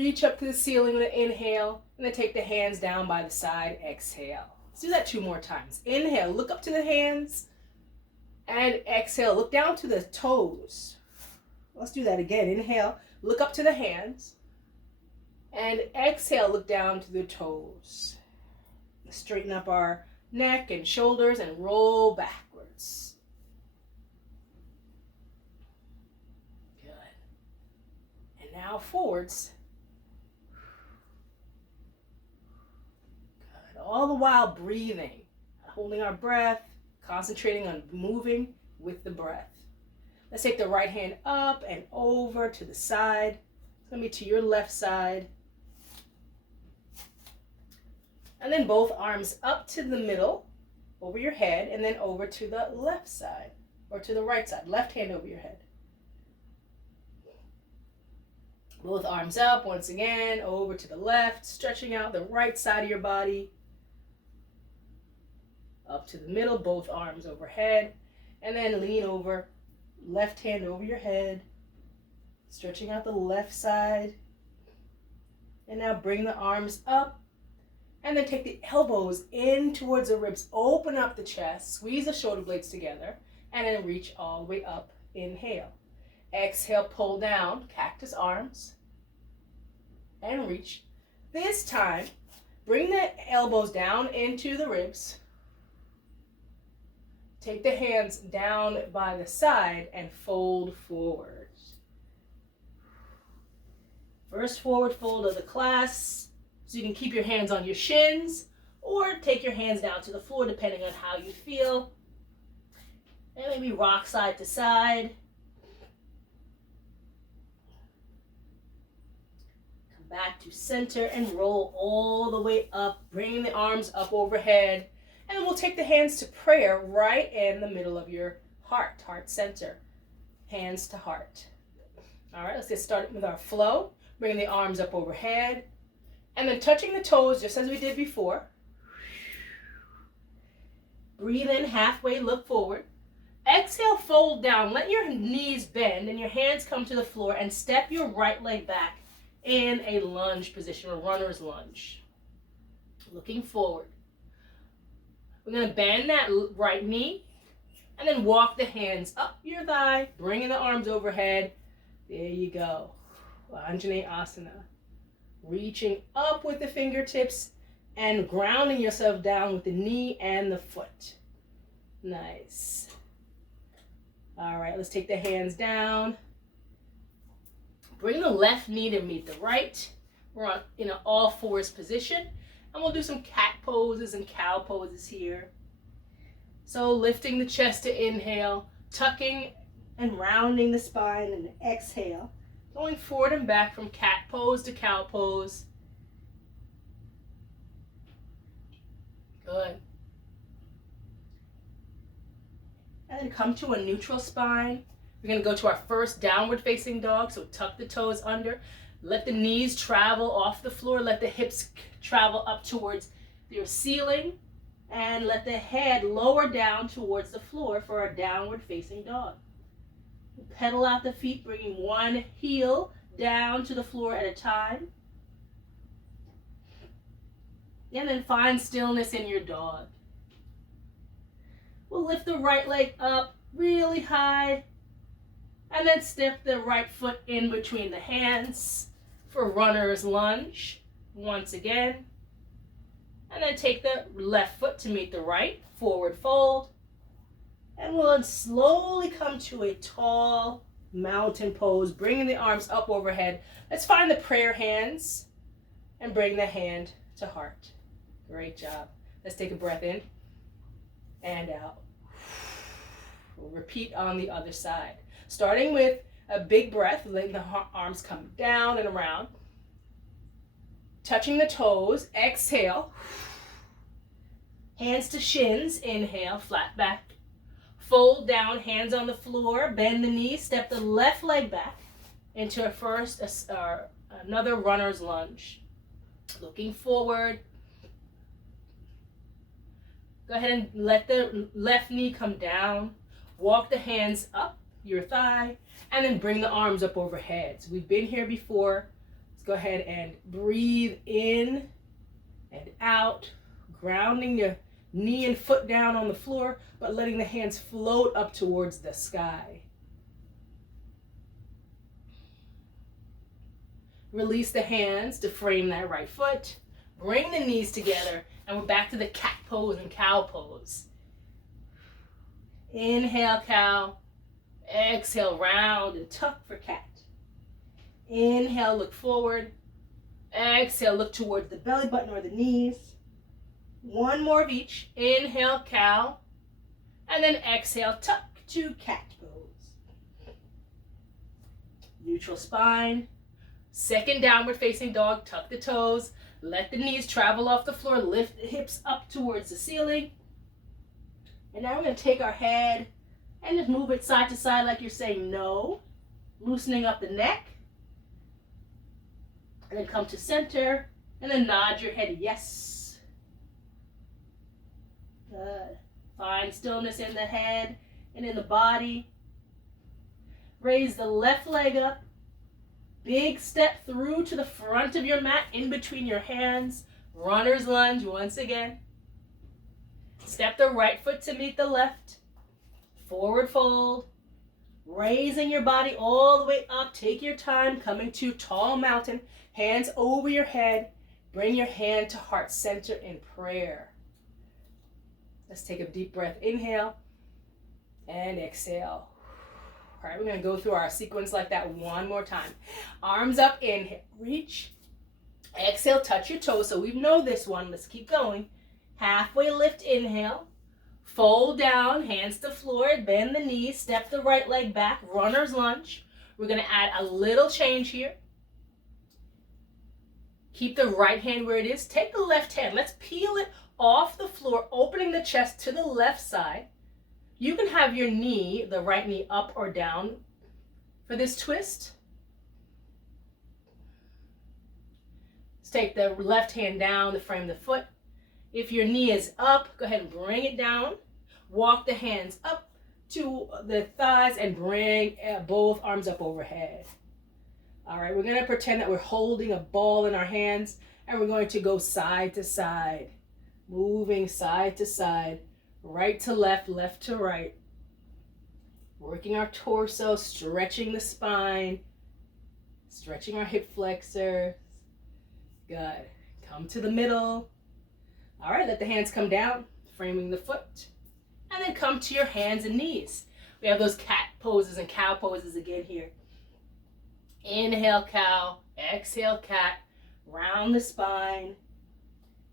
Reach up to the ceiling with an inhale, and then take the hands down by the side. Exhale. Let's do that 2 more times. Inhale, look up to the hands, and exhale, look down to the toes. Let's do that again. Inhale, look up to the hands, and exhale, look down to the toes. Straighten up our neck and shoulders and roll backwards. Good. And now forwards. Good. All the while breathing, holding our breath, concentrating on moving with the breath. Let's take the right hand up and over to the side. It's going to be to your left side. And then both arms up to the middle, over your head, and then over to the left side, or to the right side. Left hand over your head. Both arms up, once again, over to the left, stretching out the right side of your body. Up to the middle, both arms overhead, and then lean over, left hand over your head, stretching out the left side. And now bring the arms up. And then take the elbows in towards the ribs. Open up the chest. Squeeze the shoulder blades together. And then reach all the way up. Inhale. Exhale, pull down. Cactus arms. And reach. This time, bring the elbows down into the ribs. Take the hands down by the side and fold forward. First forward fold of the class. So you can keep your hands on your shins or take your hands down to the floor depending on how you feel. And maybe rock side to side. Come back to center and roll all the way up, bringing the arms up overhead. And we'll take the hands to prayer right in the middle of your heart center. Hands to heart. All right, let's get started with our flow. Bringing the arms up overhead. And then touching the toes just as we did before. Breathe in halfway, look forward. Exhale, fold down. Let your knees bend and your hands come to the floor and step your right leg back in a lunge position, a runner's lunge. Looking forward. We're going to bend that right knee and then walk the hands up your thigh, bringing the arms overhead. There you go. Anjaneyasana. Reaching up with the fingertips and grounding yourself down with the knee and the foot. Nice. All right, let's take the hands down. Bring the left knee to meet the right. We're in an all fours position. And we'll do some cat poses and cow poses here. So lifting the chest to inhale, tucking and rounding the spine, and exhale. Going forward and back from cat pose to cow pose. Good. And then come to a neutral spine. We're going to go to our first downward facing dog. So tuck the toes under. Let the knees travel off the floor. Let the hips travel up towards your ceiling. And let the head lower down towards the floor for a downward facing dog. Pedal out the feet, bringing one heel down to the floor at a time. And then find stillness in your dog. We'll lift the right leg up really high. And then step the right foot in between the hands for runner's lunge. Once again. And then take the left foot to meet the right. Forward fold. And we'll slowly come to a tall mountain pose, bringing the arms up overhead. Let's find the prayer hands and bring the hand to heart. Great job. Let's take a breath in and out. We'll repeat on the other side. Starting with a big breath, letting the arms come down and around. Touching the toes, exhale. Hands to shins, inhale, flat back. Fold down, hands on the floor, bend the knees, step the left leg back into another runner's lunge. Looking forward. Go ahead and let the left knee come down. Walk the hands up your thigh, and then bring the arms up overhead. So we've been here before. Let's go ahead and breathe in and out, grounding your knee and foot down on the floor, but letting the hands float up towards the sky. Release the hands to frame that right foot. Bring the knees together, and we're back to the cat pose and cow pose. Inhale, cow. Exhale, round and tuck for cat. Inhale, look forward. Exhale, look towards the belly button or the knees. One more of each. Inhale, cow. And then exhale, tuck to cat pose. Neutral spine. Second downward facing dog, tuck the toes. Let the knees travel off the floor. Lift the hips up towards the ceiling. And now we're going to take our head and just move it side to side like you're saying no. Loosening up the neck. And then come to center. And then nod your head yes. Good. Find stillness in the head and in the body. Raise the left leg up. Big step through to the front of your mat, in between your hands. Runner's lunge once again. Step the right foot to meet the left. Forward fold. Raising your body all the way up. Take your time, coming to tall mountain. Hands over your head. Bring your hand to heart center in prayer. Let's take a deep breath. Inhale and exhale. All right, we're going to go through our sequence like that one more time. Arms up, inhale, reach. Exhale, touch your toes. So we know this one. Let's keep going. Halfway lift, inhale. Fold down, hands to floor, bend the knees, step the right leg back, runner's lunge. We're going to add a little change here. Keep the right hand where it is. Take the left hand. Let's peel it off the floor, opening the chest to the left side. You can have your knee, the right knee, up or down for this twist. Let's take the left hand down to frame the foot. If your knee is up, go ahead and bring it down. Walk the hands up to the thighs and bring both arms up overhead. All right, we're going to pretend that we're holding a ball in our hands, and we're going to go side to side, moving side to side. Right to left, left to right. Working our torso, stretching the spine, stretching our hip flexors. Good. Come to the middle. All right, let the hands come down, framing the foot. And then come to your hands and knees. We have those cat poses and cow poses again here. Inhale, cow. Exhale, cat. Round the spine.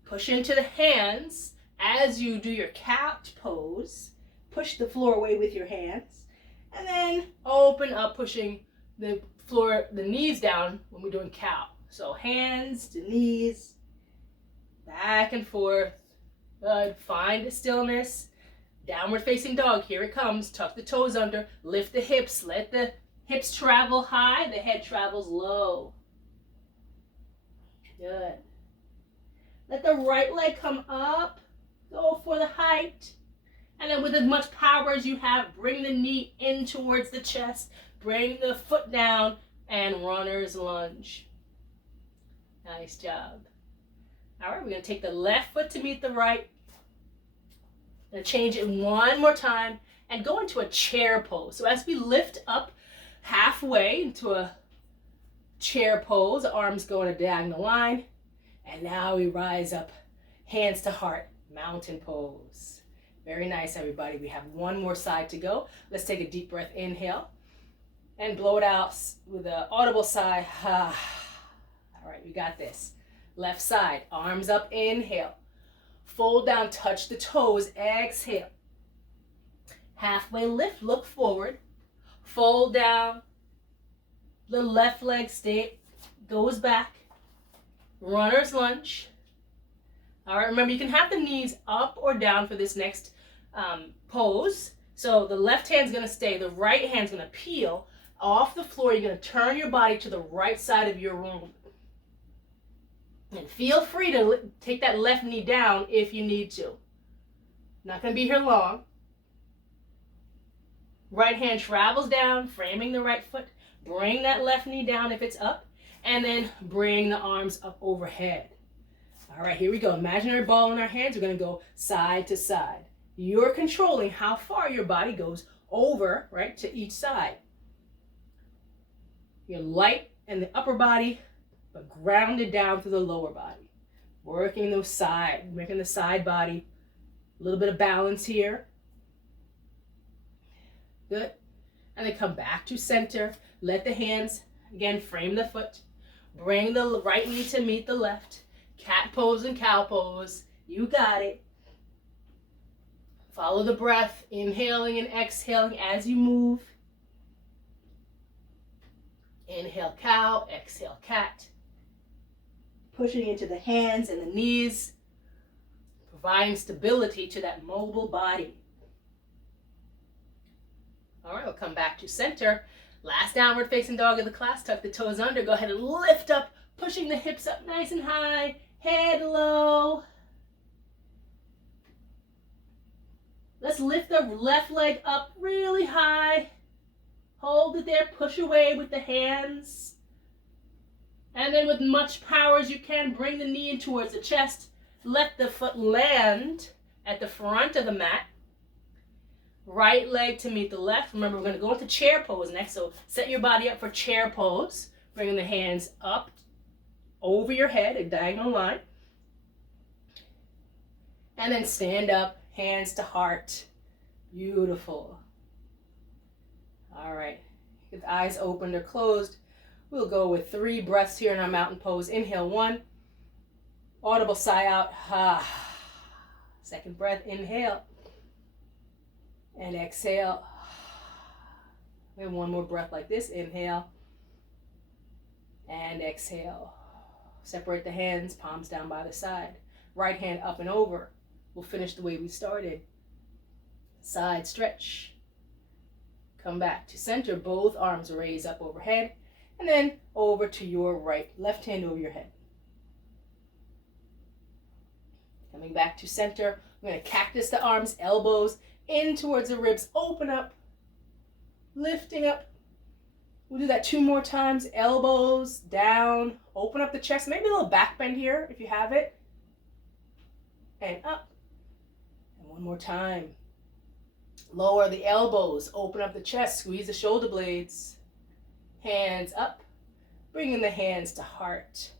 Push into the hands. As you do your cat pose, push the floor away with your hands, and then open up, pushing the floor, the knees down when we're doing cow. So hands to knees, back and forth. Good. Find the stillness. Downward facing dog. Here it comes. Tuck the toes under. Lift the hips. Let the hips travel high. The head travels low. Good. Let the right leg come up. Go for the height. And then with as much power as you have, bring the knee in towards the chest. Bring the foot down and runner's lunge. Nice job. All right, we're going to take the left foot to meet the right. Going to change it one more time and go into a chair pose. So as we lift up halfway into a chair pose, arms go in a diagonal line. And now we rise up, hands to heart. Mountain pose. Very nice, everybody. We have one more side to go. Let's take a deep breath. Inhale. And blow it out with an audible sigh. All right, we got this. Left side. Arms up. Inhale. Fold down. Touch the toes. Exhale. Halfway lift. Look forward. Fold down. The left leg goes back. Runner's lunge. All right, remember you can have the knees up or down for this next pose. So the left hand's gonna stay, the right hand's gonna peel off the floor. You're gonna turn your body to the right side of your room. And feel free to take that left knee down if you need to. Not gonna be here long. Right hand travels down, framing the right foot. Bring that left knee down if it's up. And then bring the arms up overhead. All right, here we go. Imaginary ball in our hands. We're going to go side to side. You're controlling how far your body goes over, right, to each side. You're light in the upper body, but grounded down through the lower body. Working those side, making the side body a little bit of balance here. Good. And then come back to center. Let the hands, again, frame the foot. Bring the right knee to meet the left. Cat pose and cow pose. You got it. Follow the breath, inhaling and exhaling as you move. Inhale cow, exhale cat. Pushing into the hands and the knees, providing stability to that mobile body. All right, we'll come back to center. Last downward facing dog of the class. Tuck the toes under. Go ahead and lift up, pushing the hips up nice and high. Head low. Let's lift the left leg up really high. Hold it there. Push away with the hands. And then with much power as you can, bring the knee in towards the chest. Let the foot land at the front of the mat. Right leg to meet the left. Remember, we're going to go into chair pose next. So set your body up for chair pose. Bringing the hands up over your head, a diagonal line. And then stand up, hands to heart. Beautiful. All right. With eyes opened or closed, we'll go with 3 breaths here in our mountain pose. Inhale 1. Audible sigh out. Second breath, inhale. And exhale. We have 1 more breath like this. Inhale. And exhale. Separate the hands, palms down by the side. Right hand up and over. We'll finish the way we started. Side stretch. Come back to center. Both arms raise up overhead. And then over to your right. Left hand over your head. Coming back to center. We're going to cactus the arms, elbows in towards the ribs. Open up. Lifting up. We'll do that 2 more times. Elbows down. Open up the chest. Maybe a little back bend here if you have it. And up. And 1 more time. Lower the elbows. Open up the chest. Squeeze the shoulder blades. Hands up. Bringing the hands to heart.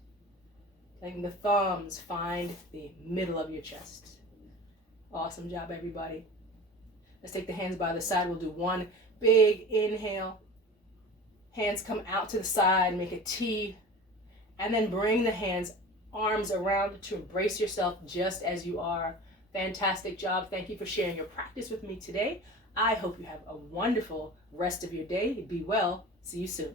Letting the thumbs find the middle of your chest. Awesome job, everybody. Let's take the hands by the side. We'll do 1 big inhale. Hands come out to the side, make a T. And then bring the hands, arms around to embrace yourself just as you are. Fantastic job. Thank you for sharing your practice with me today. I hope you have a wonderful rest of your day. Be well. See you soon.